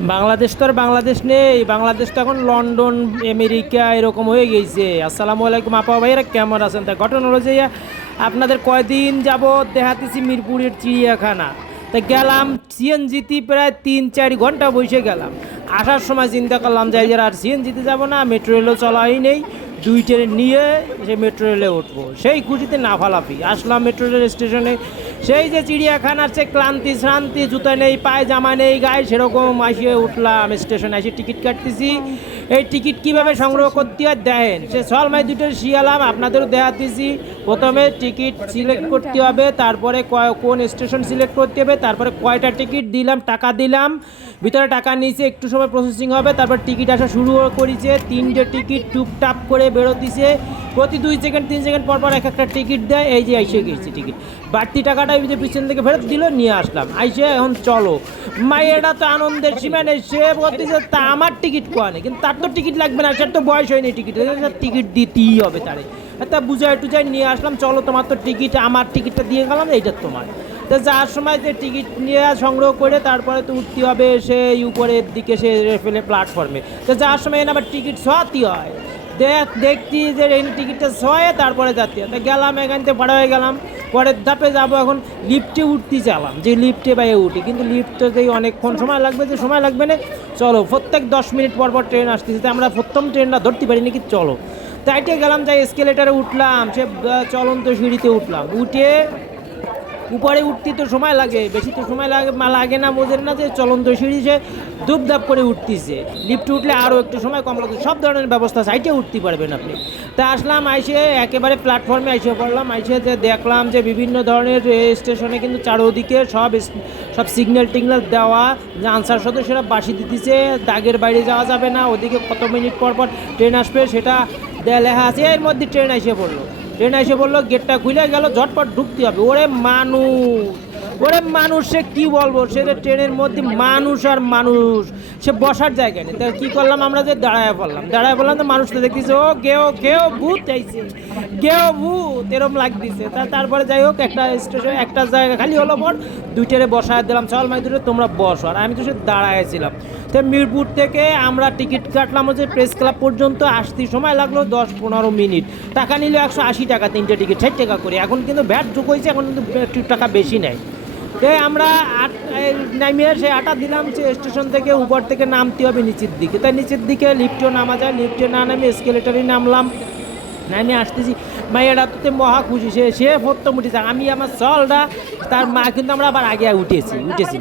বাংলাদেশ তো আর বাংলাদেশ নেই। বাংলাদেশ তো এখন লন্ডন, আমেরিকা এরকম হয়ে গেছে। আসসালামু আলাইকুম আপা ভাইরা কেমন আছেন? তা ঘটনা হলো যে আপনাদের কয়দিন যাবৎ দেখাতেছি মিরপুরের চিড়িয়াখানা। তা গেলাম সিএনজিতে প্রায় তিন চার ঘণ্টা বসে গেলাম। আসার সময় চিন্তা করলাম যে আর সিএনজিতে যাব না, মেট্রো রেলও চলাই নেই। দুই ট্রেন নিয়ে সে মেট্রো রেলে উঠবো। সেই খুশিতে নাফালাফি। আসলাম মেট্রো রেল স্টেশনে। সেই যে চিড়িয়াখানার সে ক্লান্তি শ্রান্তি, জুতা নেই পায়ে জামা নেই, গায়ে সেরকম আসিয়ে উঠলাম স্টেশনে, এসে টিকিট কাটতেছি। এই টিকিট কীভাবে সংগ্রহ করতে আর দেখেন, সে সলমাই দুটো শিয়ালাম আপনাদেরও দেখাতেছি। প্রথমে টিকিট সিলেক্ট করতে হবে, তারপরে কোন স্টেশন সিলেক্ট করতে হবে, তারপরে কয়টা টিকিট দিলাম, টাকা দিলাম। ভিতরে টাকা নিয়েছে, একটু সময় প্রসেসিং হবে, তারপর টিকিট আসা শুরু করেছে, তিনটে টিকিট টুপটাপ করে বেরোতিছে। প্রতি দুই সেকেন্ড, তিন সেকেন্ড পর পর এক একটা টিকিট দেয়, এই যে এসে গেছি টিকিট। বাড়তি টাকাটা ওই যে পিছন থেকে ফেরত দিল, নিয়ে আসলাম। আইসে এখন চলো। মায়েরা তো আনন্দের সীমা নেই, সে বলতেছে, তা আমার টিকিট কোয়া নেই কিন্তু তার তো টিকিট লাগবে না সেটা তো বয়স হয়নি টিকিট টিকিট দিতেই হবে তারে। তা বুঝাই টুজাই নিয়ে আসলাম। চলো, তোমার তো টিকিট আমার টিকিটটা দিয়ে গেলাম, এইটা তোমার। তো যাওয়ার সময় যে টিকিট নিয়ে সংগ্রহ করে, তারপরে তো উঠতে হবে সেই উপরের দিকে, সে ফেলে প্ল্যাটফর্মে তো যাওয়ার সময় এনে আবার টিকিট ছোয়াতে হয়। দেখ, দেখছি যে এই টিকিটটা ছয়ে তারপরে যাতে তা গেলাম, এখান থেকে ভাড়া হয়ে গেলাম। পরের ধাপে যাব এখন লিফটে উঠতে চালাম। যে লিফটে বাইরে উঠি, কিন্তু লিফটে যে অনেকক্ষণ সময় লাগবে, যে সময় লাগবে না। চলো, প্রত্যেক দশ মিনিট পর পর ট্রেন আসতেছে। আমরা প্রথম ট্রেনটা ধরতে পারি নাকি চলো। তাইটে গেলাম যাই এসকেলেটারে উঠলাম। সে চলন্ত সিঁড়িতে উঠলাম। উঠে উপরে উঠতে তো সময় লাগে, বেশি তো সময় লাগে লাগে না, বোঝেন না যে চলন্ত সিঁড়ি সে ধূপধাপ করে উঠতেছে। লিফটে উঠলে আরও একটু সময় কম লাগে, সব ধরনের ব্যবস্থা সাইটে উঠতে পারবেন আপনি। তা আসলাম, আইসে একেবারে প্ল্যাটফর্মে আইসে পড়লাম, আইসে যে দেখলাম যে বিভিন্ন ধরনের স্টেশনে কিন্তু চারোদিকে সব সব সিগন্যাল টিগনাল দেওয়া, যে আনসার সদস্যরা বাসি দিতেছে, দাগের বাইরে যাওয়া যাবে না, ওদিকে কত মিনিট পর পর ট্রেন আসবে, সেটা দেয়া লেখা আছে, এর মধ্যে ট্রেন এসে পড়ল। ট্রেন এসে পড়ল গেটটা খুলে গেল, ঝটপট ঢুকতে হবে। ওরে মানুষ ওরে মানুষ, সে কি বলব? সে ট্রেনের মধ্যে মানুষ আর মানুষ। সে বসার জায়গা নেই। তা কী করলাম আমরা যে দাঁড়ায় পড়লাম? দাঁড়ায় পড়লাম তো মানুষ তো দেখতেছে, ও কেউ কেউ ভূত চাইছে কেউ ভূত, এরম লাগতেছে। তা তারপরে যাই হোক, একটা স্টেশন একটা জায়গা খালি হলো পর দুইটারে বসায় দিলাম, চল মাই দুটো তোমরা বসো। আর আমি তো সে দাঁড়ায়ছিলাম তো মিরপুর থেকে আমরা টিকিট কাটলাম হচ্ছে প্রেস ক্লাব পর্যন্ত, আসতে সময় লাগল দশ পনেরো মিনিট। টাকা নিল একশো আশি টাকা, তিনটে টিকিট, ষাট টাকা করে। এখন কিন্তু ভ্যাট যোগ হয়েছে, এখন কিন্তু একটু টাকা বেশি নেয়। তো আমরা আট নামিয়ে সে আটা দিলাম স্টেশন থেকে উপর থেকে নামতে হবে নিচের দিকে। তাই নিচের দিকে লিফটেও নামা যায় লিফটে না নামে স্কেলেটারই নামলাম। নামে আসতেছি। মাইয়াটা তো মহা খুশি, সে সে ফোরতো উঠেছে আমি আমার চলটা তার মা কিন্তু আমরা আবার আগে উঠেছি উঠেছি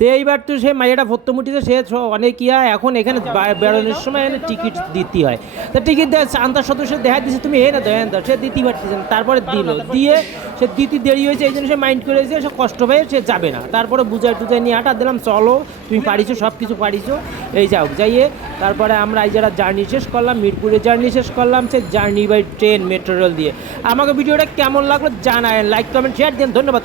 তো এইবার তো সে মাইয়াটা উঠেছে সে অনেক ইয়া, এখন এখানে বা- বেরোনোর সময় এখানে টিকিট দিতে হয়। তো টিকিট দেয় আন্তার সদস্য দেখা দিচ্ছে তুমি এ না দেয় না সে দিতে পারতেছে তারপরে দিল, দিয়ে সে দিতে দেরি হয়েছে, এই জন্য সে মাইন্ড করেছে সে কষ্ট পেয়ে সে যাবে না। তারপরে বুঝাই টুজাই নিয়ে আটা দিলাম, চলো, তুমি পারিছো সব কিছু পারিছো, এই যাও, যাইয়ে। তারপরে আমরা এই যারা জার্নি শেষ করলাম, মিরপুরে জার্নি শেষ করলাম, সে journey by train metro rail দিয়ে। আমাকে ভিডিওটা কেমন লাগল জানায় লাইক কমেন্ট শেয়ার দেন ধন্যবাদ